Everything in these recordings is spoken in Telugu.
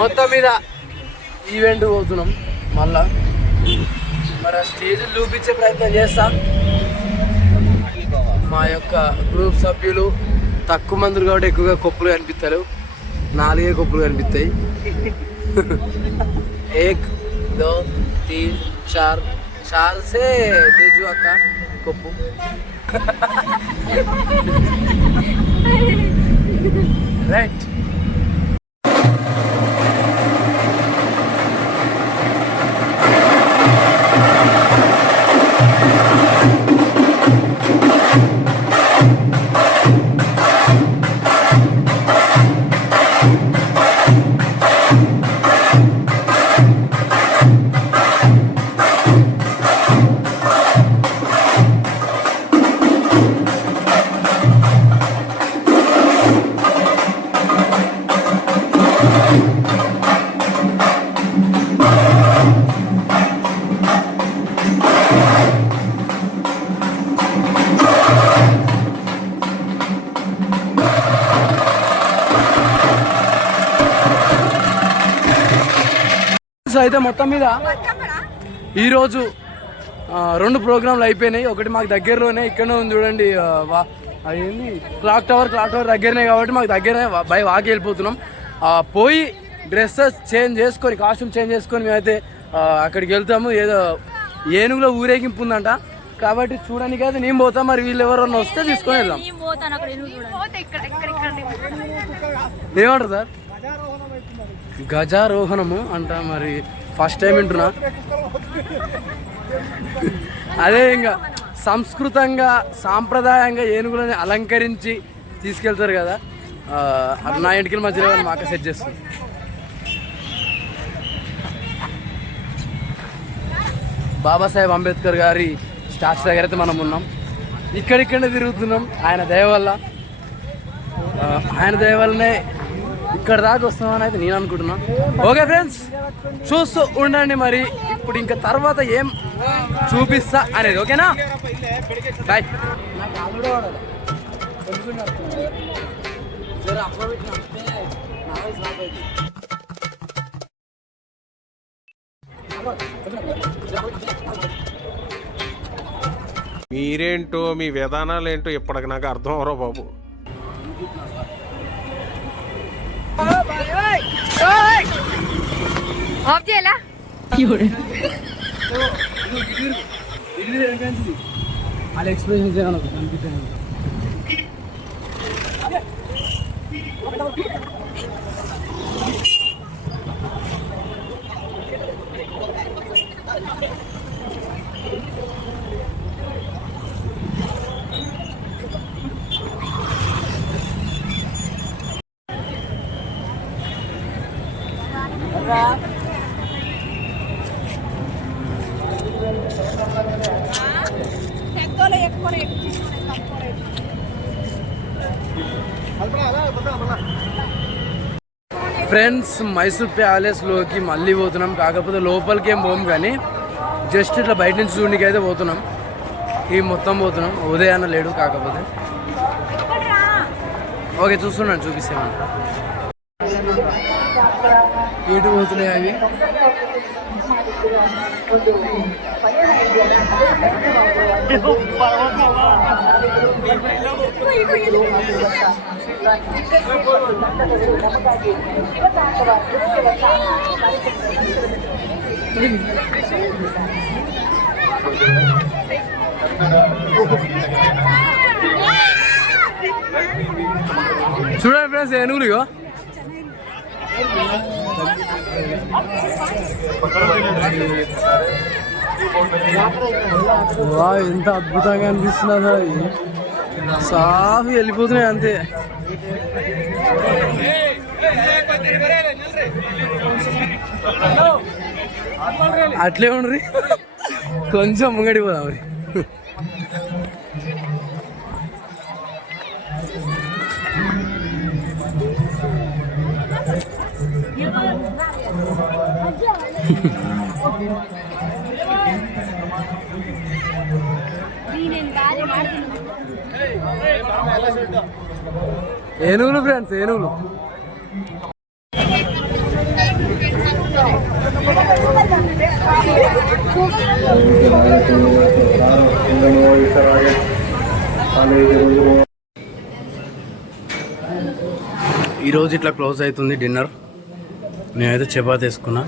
మొత్తం మీద ఈవెంట్ పోతున్నాం మళ్ళా. మరి స్టేజ్ చూపించే ప్రయత్నం చేస్తాం. మా యొక్క గ్రూప్ సభ్యులు తక్కువ మంది కాబట్టి ఎక్కువగా కొప్పులు కనిపిస్తారు. 4 కొప్పులు కనిపిస్తాయి. 1 2 3 4 4 से तेजू अక్క కొప్పు. రైట్. అయితే మొత్తం మీద ఈరోజు 2 ప్రోగ్రాంలు అయిపోయినాయి. ఒకటి మాకు దగ్గరలోనే ఇక్కడనే ఉంది చూడండి. అదేంది క్లాక్ టవర్ దగ్గరనే కాబట్టి మాకు దగ్గరనే బై వాకి వెళ్ళిపోతున్నాం. పోయి డ్రెస్సెస్ చేంజ్ చేసుకొని కాస్ట్యూమ్ చేంజ్ చేసుకొని మేమైతే అక్కడికి వెళ్తాము. ఏదో ఏనుగులో ఊరేగింపు ఉందంట కాబట్టి చూడడానికి అయితే నేను పోతాం. మరి వీళ్ళు ఎవరన్నా వస్తే తీసుకొని వెళ్దాం. ఏమంటారు సార్? గజారోహణము అంట. మరి ఫస్ట్ టైం వింటున్నా. అదే ఇంకా సంస్కృతంగా సాంప్రదాయంగా ఏనుగులని అలంకరించి తీసుకెళ్తారు కదా. నా ఇంటికి మధ్యలో మాకు సెట్ చేస్తుంది. బాబాసాహెబ్ అంబేద్కర్ గారి స్టాచ్యూ దగ్గర అయితే మనం ఉన్నాం. ఇక్కడిక్కడే తిరుగుతున్నాం. ఆయన దయ వల్లనే ఇక్కడ దాకా వస్తామని అయితే నేను అనుకుంటున్నా. ఓకే ఫ్రెండ్స్, చూస్తూ ఉండండి. మరి ఇప్పుడు ఇంకా తర్వాత ఏం చూపిస్తా అనేది. ఓకేనా? బాయ్. మీరేంటో మీ విధానాలు ఏంటో ఇప్పటికి నాకు అర్థం అవరో బాబు. వాళ్ళ ఎక్స్ప్రెషన్స్ అనిపిస్తాయి. ఫ్రెండ్స్, మైసూర్ ప్యాలెస్లోకి మళ్ళీ పోతున్నాం. కాకపోతే లోపలికి ఏం పోము కానీ జస్ట్ ఇట్లా బయట నుంచి చూడడానికి అయితే పోతున్నాం. ఈ మొత్తం పోతున్నాం. ఉదయాన్న లేడు కాకపోతే. ఓకే, చూస్తున్నాను, చూపిస్తామని. ఏటు పోతున్నాయి అవి. చూడండి ఫ్రెండ్స్, ఏనుగులు ఎంత అద్భుతంగా అనిపిస్తున్నదా. సాఫీ వెళ్ళిపోతున్నాయి అంతే. అట్లే ఉండ్రి, కొంచెం ముంగడి పోదాం. మరి ఏనుగులు ఫ్రెండ్స్, ఏనుగులు. ఈరోజు ఇట్లా క్లోజ్ అవుతుంది డిన్నర్. నేనైతే చపాతీ వేసుకున్నా.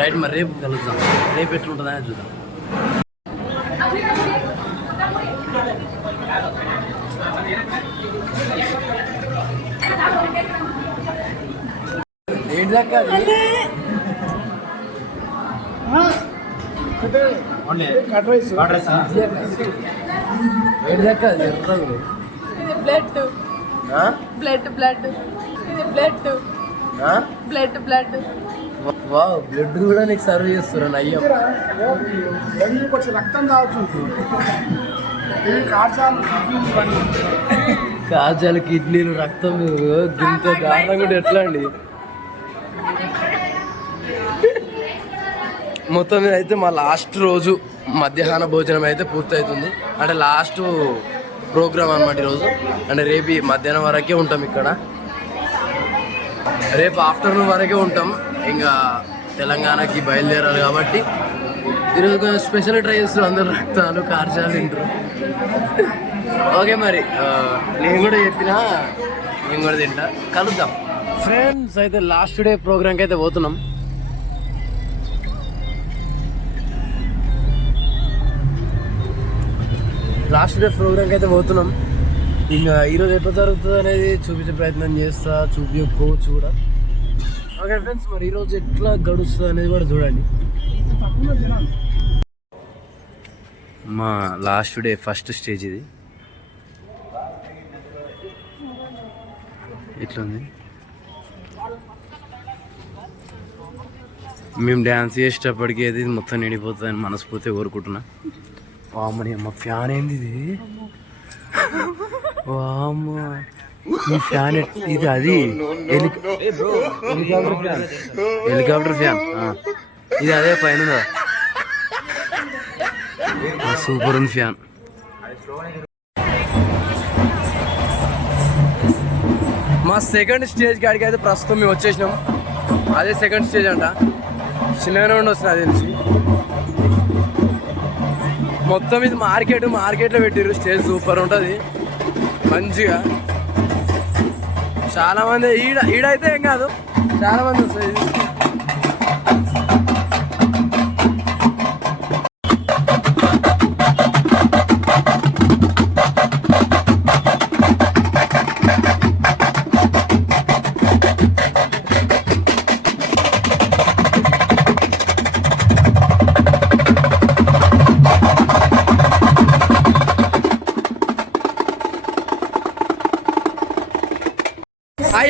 రైట్, మరి రేపు కలుద్దాం. రేపు ఎట్లుంటుందని చూద్దాం. ఏంటి దాకా ఏంటి దాకా బ్లడ్ కూడా నీకు సర్వ్ చేస్తున్నా. అయ్యో, కొంచెం రక్తం తాగుతుంది. కాజాలు, కిడ్నీలు, రక్తం గింత దారుణం కూడా ఎట్లా అండి? మొత్తం మీద అయితే మా లాస్ట్ రోజు మధ్యాహ్న భోజనం అయితే పూర్తవుతుంది. అంటే లాస్ట్ ప్రోగ్రామ్ అనమాట ఈరోజు. అంటే రేపు మధ్యాహ్నం వరకే ఉంటాం ఇక్కడ. రేపు ఆఫ్టర్నూన్ వరకే ఉంటాం. ఇంకా తెలంగాణకి బయలుదేరాలి కాబట్టి ఈరోజు కొంచెం స్పెషల్ ట్రై చేస్తారు. అందరూ రక్తాలు, కార్చాలు తింటారు. ఓకే, మరి నేను కూడా చెప్పినా, నేను కూడా తింటా. కలుద్దాం ఫ్రెండ్స్. అయితే లాస్ట్ డే ప్రోగ్రామ్కి అయితే పోతున్నాం. లాస్ట్ డే ప్రోగ్రామ్కి అయితే పోతున్నాం. ఇంకా ఈరోజు ఎట్లా జరుగుతుంది అనేది చూపించే ప్రయత్నం చేస్తా, చూపించకపోవచ్చు కూడా. ఓకే ఫ్రెండ్స్, మరి ఈరోజు ఎట్లా గడుస్తుంది అనేది కూడా చూడండి. మా లాస్ట్ డే ఫస్ట్ స్టేజ్ ఇది. ఇట్లుంది. మేము డ్యాన్స్ చేసేటప్పటికి అది మొత్తం నిండిపోతుందని మనస్ఫూర్తిగా కోరుకుంటున్నా. వామ్మని అమ్మ, ఫ్యాన్ ఏంది ఇది? వామ్మ, ఈ ఫ్యాన్ ఇది అది హెలికాప్టర్ ఫ్యాన్. ఇది అదే పైన సూపర్ ఉంది ఫ్యాన్. మా సెకండ్ స్టేజ్ కాడికి అయితే ప్రస్తుతం మేము వచ్చేసినాం. అదే సెకండ్ స్టేజ్ అంట. చిన్నగానే ఉండి వస్తుంది అది నుంచి. మొత్తం ఇది మార్కెట్లో పెట్టిర్రు. స్టేజ్ సూపర్ ఉంటుంది మంచిగా. చాలామంది ఈడైతే ఏం కాదు, చాలామంది వస్తుంది.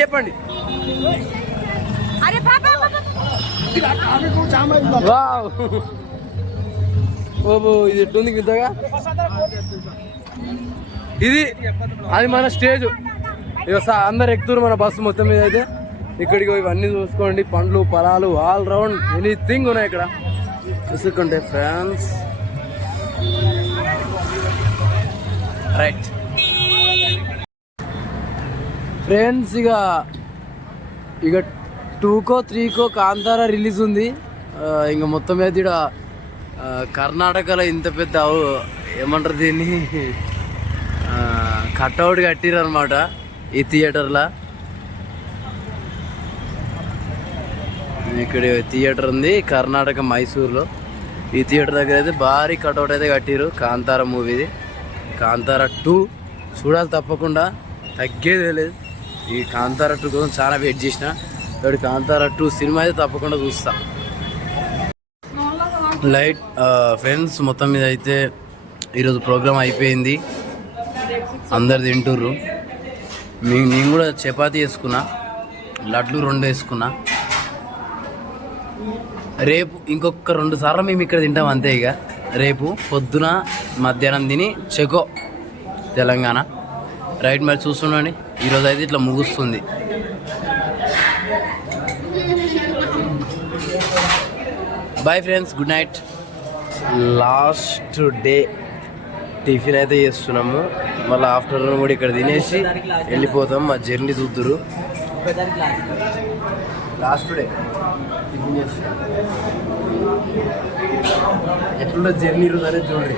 చెప్పండి. ఓబో, ఇది ఎట్లుంది ఇంతగా? ఇది అది మన స్టేజ్. ఇక అందరు ఎక్కుతారు మన బస్సు మొత్తం మీద. అయితే ఇక్కడికి ఇవన్నీ చూసుకోండి. పండ్లు, పొలాలు, ఆల్ రౌండ్ ఎనీథింగ్ ఉన్నాయి ఇక్కడ చూసుకుంటే ఫ్రెండ్స్. రైట్ ఫ్రెండ్స్, ఇక 2కో 3కో కాంతారా రిలీజ్ ఉంది. ఇంకా మొత్తం మీద ఇక్కడ కర్ణాటకలో ఇంత పెద్ద ఏమంటారు దీన్ని, కట్అవుట్ కట్టిరు అనమాట ఈ థియేటర్లో. ఇక్కడ థియేటర్ ఉంది కర్ణాటక మైసూర్లో. ఈ థియేటర్ దగ్గర అయితే భారీ కట్అవుట్ అయితే కట్టిరు కాంతారా మూవీది. కాంతారా 2 చూడాలి తప్పకుండా, తగ్గేదే లేదు. ఈ కాంతారా 2 కోసం చాలా వెయిట్ చేసిన. ఇప్పుడు కాంతారా 2 సినిమా అయితే తప్పకుండా చూస్తా. లైట్ ఫ్రెండ్స్, మొత్తం మీద అయితే ఈరోజు ప్రోగ్రామ్ అయిపోయింది. అందరు తింటుర్రు. నేను కూడా చపాతీ వేసుకున్నా, లడ్లు 2 వేసుకున్నా. రేపు ఇంకొక 2 సార్లు మేము ఇక్కడ తింటాం అంతే. ఇక రేపు పొద్దున మధ్యాహ్నం తిని చెకో తెలంగాణ. రైట్, మరి చూస్తుండండి. ఈరోజు అయితే ఇట్లా ముగుస్తుంది. Bye friends, good night. Last day tiffin అయితే చేస్తున్నాము. మళ్ళీ ఆఫ్టర్నూన్ కూడా ఇక్కడ తినేసి వెళ్ళిపోతాం. మా జర్నీ చూద్దురు. లాస్ట్ డే టిఫిన్ చేసి ఎట్లుండో జర్నీ రోజు అనేది చూడండి.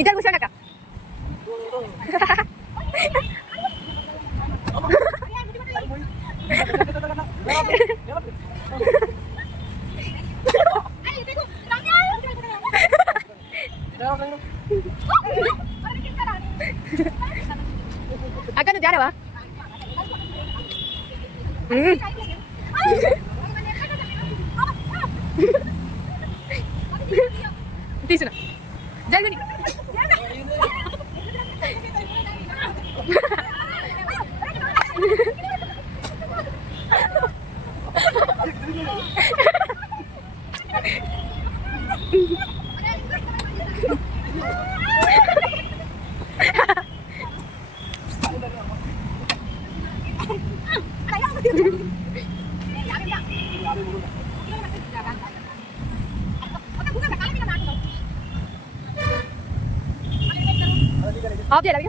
ఇద్దరు కూర్చోండి. అక్క నువ్వు జారవా? తీసుకున్నా జరుగుని ఆఫ్ చేయాలి.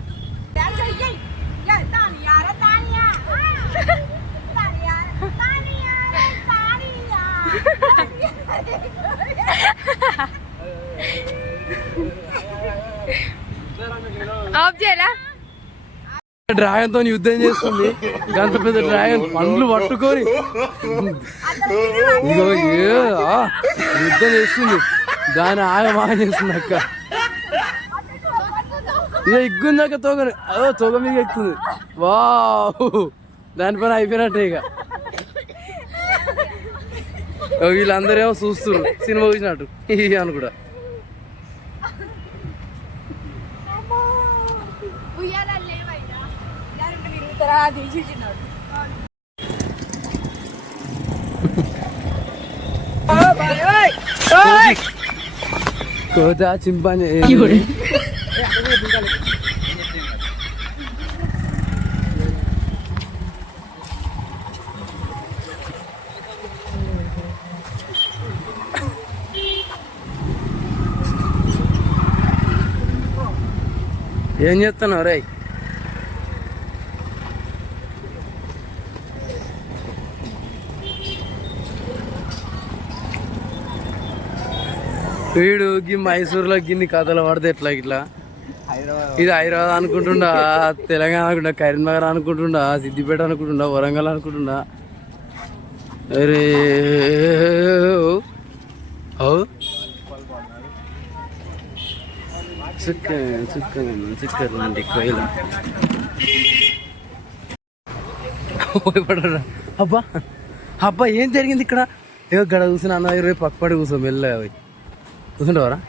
ఆఫ్ చేయాలా? డ్రాగన్ తో యుద్ధం చేస్తుంది. గంత పెద్ద డ్రాగన్ పండ్లు పట్టుకొని ఇగో యుద్ధం చేస్తుంది. దాని ఆగమాగ చేస్తుంది అక్క. ఇక ఇగ్గుందాక తోగని తోగ మీద ఎక్కుతుంది. వా దానిపైన అయిపోయినట్టే. ఇక వీళ్ళందరేమో చూస్తున్నారు సినిమా చూసినట్టు అని కూడా. కోదా చింపాంజీ ఏం చేస్తున్నావు రే? వీడు మైసూర్లో గిన్ని కథలు పడితే ఎట్లా ఇట్లా ఇది హైదరాబాద్ అనుకుంటుండా, తెలంగాణ అనుకుంటా, కరీంనగర్ అనుకుంటుండా, సిద్దిపేట అనుకుంటుండా, వరంగల్ అనుకుంటుండా. అరే చిక్కర్లండి కోయిల అబ్బా అబ్బా ఏం జరిగింది ఇక్కడ? ఏదో గడ కూర్చుని అన్న దగ్గర పక్కపడి కూర్చో మెల్లగా పోయి కూర్చుంటావరా?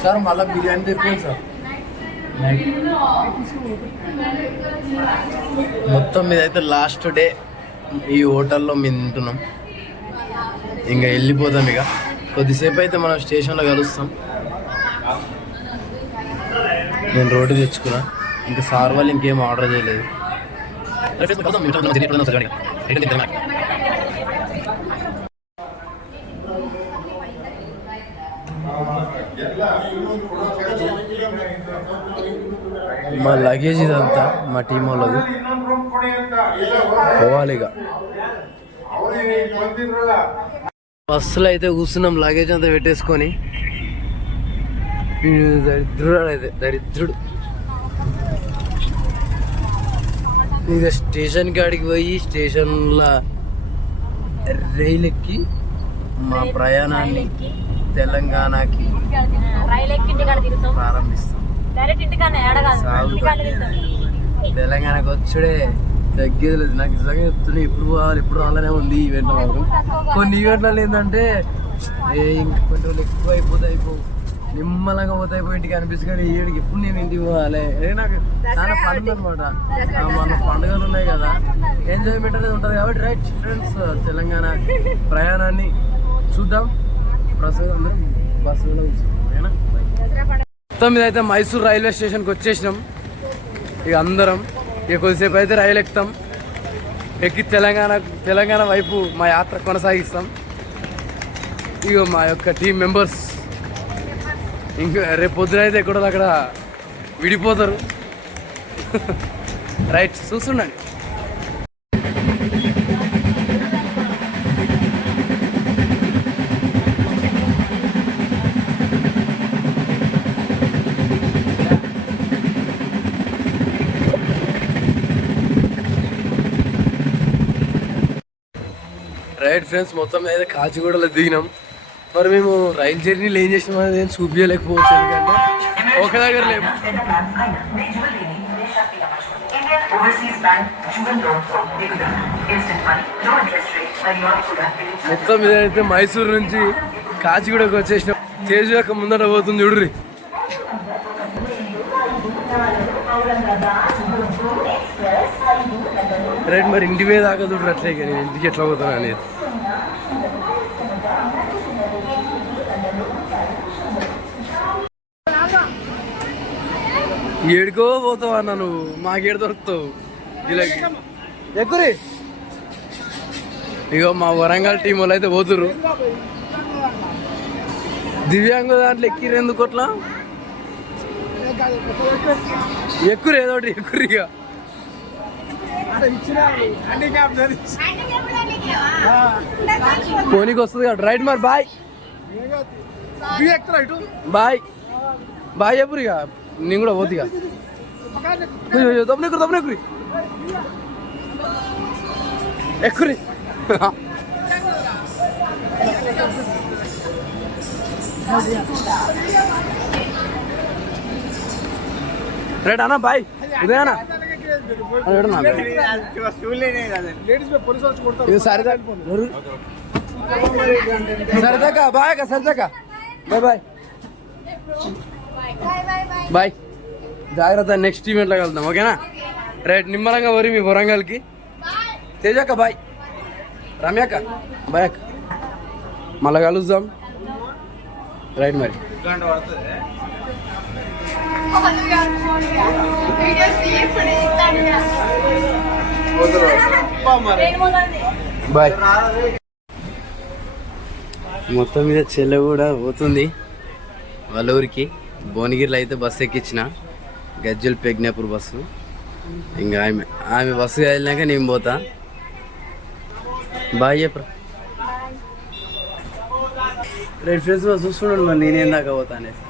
సార్ మళ్ళీ బిర్యానీ తెప్పింది సార్. మొత్తం మీద అయితే లాస్ట్ డే ఈ హోటల్లో మేము తింటున్నాం. ఇంకా వెళ్ళిపోతాం. ఇక కొద్దిసేపు అయితే మనం స్టేషన్లో కలుస్తాం. నేను రోటీ తెచ్చుకున్నా. ఇంకా సార్ వాళ్ళు ఇంకేం ఆర్డర్ చేయలేదు. మా లగేజ్ ఇదంతా మా టీం వాళ్ళది. పోవాలి ఇక. బస్సులో అయితే కూర్చున్నాం లగేజ్ అంతా పెట్టేసుకొని. దరిద్రుడు అయితే దరిద్రుడు. ఇక స్టేషన్ కాడికి పోయి స్టేషన్లో రైలు ఎక్కి మా ప్రయాణాన్ని తెలంగాణకి రైలు ఎక్కి ఇంటికాడ తిరుగుతాం ప్రారంభిస్తాం. డైరెక్ట్ ఇంటికానే ఏడగాదు ఇంటికాడ తిరుగుతాం. తెలంగాణకు వచ్చుడే తగ్గేది నాకు నిజంగా చెప్తున్నా. ఎప్పుడు పోవాలి ఎప్పుడు రావాలనే ఉంది ఈవెంట్ మాత్రం. కొన్ని ఈవెంట్లలో ఏంటంటే ఇంకా కొన్ని రోజులు ఎక్కువ అయిపోతాయి నిమ్మలంగా పోతాయి ఇంటికి అనిపిస్తుంది. కానీ ఏడికి ఎప్పుడు నేను ఇంటికి పోవాలి నాకు చాలా పండుగ అనమాట. మన పండుగలు ఉన్నాయి కదా, ఎంజాయ్మెంట్ అనేది ఉంటుంది కాబట్టి రైట్ ఫ్రెండ్స్ తెలంగాణ ప్రయాణాన్ని చూద్దాం. ప్రస్తుతం అందరం బస్సులో కూర్చున్నాం. మొత్తం మీద అయితే మైసూర్ రైల్వే స్టేషన్కి వచ్చేసినాం. ఇక అందరం ఇక కొద్దిసేపు అయితే రైలు ఎక్కుతాం. ఎక్కి తెలంగాణ వైపు మా యాత్ర కొనసాగిస్తాం. ఇక మా యొక్క టీం మెంబర్స్ ఇంకా రేపు పొద్దున అయితే ఎక్కడో అక్కడ విడిపోతారు. రైట్ చూస్తుండండి. రైట్ ఫ్రెండ్స్ మొత్తం మీద కాచిగూడలో దిగినాం. మరి మేము రైలు జర్నీలు ఏం చేసినాం అనేది ఏం చూపించలేకపోవచ్చు, ఎందుకంటే ఒక దగ్గర లేము. మొత్తం మీద అయితే మైసూరు నుంచి కాచిగూడకు వచ్చేసినాం. తేజు యొక్క ముందట పోతుంది చూడ్రి. రైట్ మరి ఇంటి మీద దాకా చూడరు అట్లే, కానీ ఇంటికి ఎట్లా పోతాను అనేది. ఏడుకో పోతావు అన్న నువ్వు, మాకేడు దొరుకుతావు ఇలాకి ఎక్కురి. ఇగో మా వరంగల్ టీం వాళ్ళు అయితే పోతుర్రు. దివ్యాంగ దాంట్లో ఎక్కిరు ఎందుకు అట్లా ఎక్కురు ఏదోటి ఎక్కురు. ఇక పోనీకి వస్తుంది కదా రైట్. మరి బాయ్ బాయ్ బాయ్ ఎప్పుడు ఇక నేను కూడా పోతు. ఇక తప్పనెక్కురి ఎక్కురి. రైట్ అన్న బాయ్. ఇదే అన్న సరదాకా బాయ్ అక్క సరదాకా బాయ్ బాయ్ బాయ్. జాగ్రత్త, నెక్స్ట్ ఈవెంట్లో కలుద్దాం ఓకేనా. రైట్ నిమ్మలంగా వరి మీ వరంగల్కి. తేజక్క బాయ్, రమ్యక్క బాయ్ అక్క, మళ్ళా కలుద్దాం. రైట్ మరి బాయ్. మొత్తం మీద చెల్లె కూడా పోతుంది వాళ్ళ ఊరికి. భువనగిరిలో అయితే బస్సు ఎక్కించిన, గజ్జల్ పెగ్నాపూర్ బస్సు. ఇంకా ఆమె బస్సు వెళ్ళినాక నేను పోతా. బాయ్ చెప్పరా. రైట్ ఫ్రెండ్స్ చూస్తున్నాను మరి నేనేం దాకా పోతా అనేసి.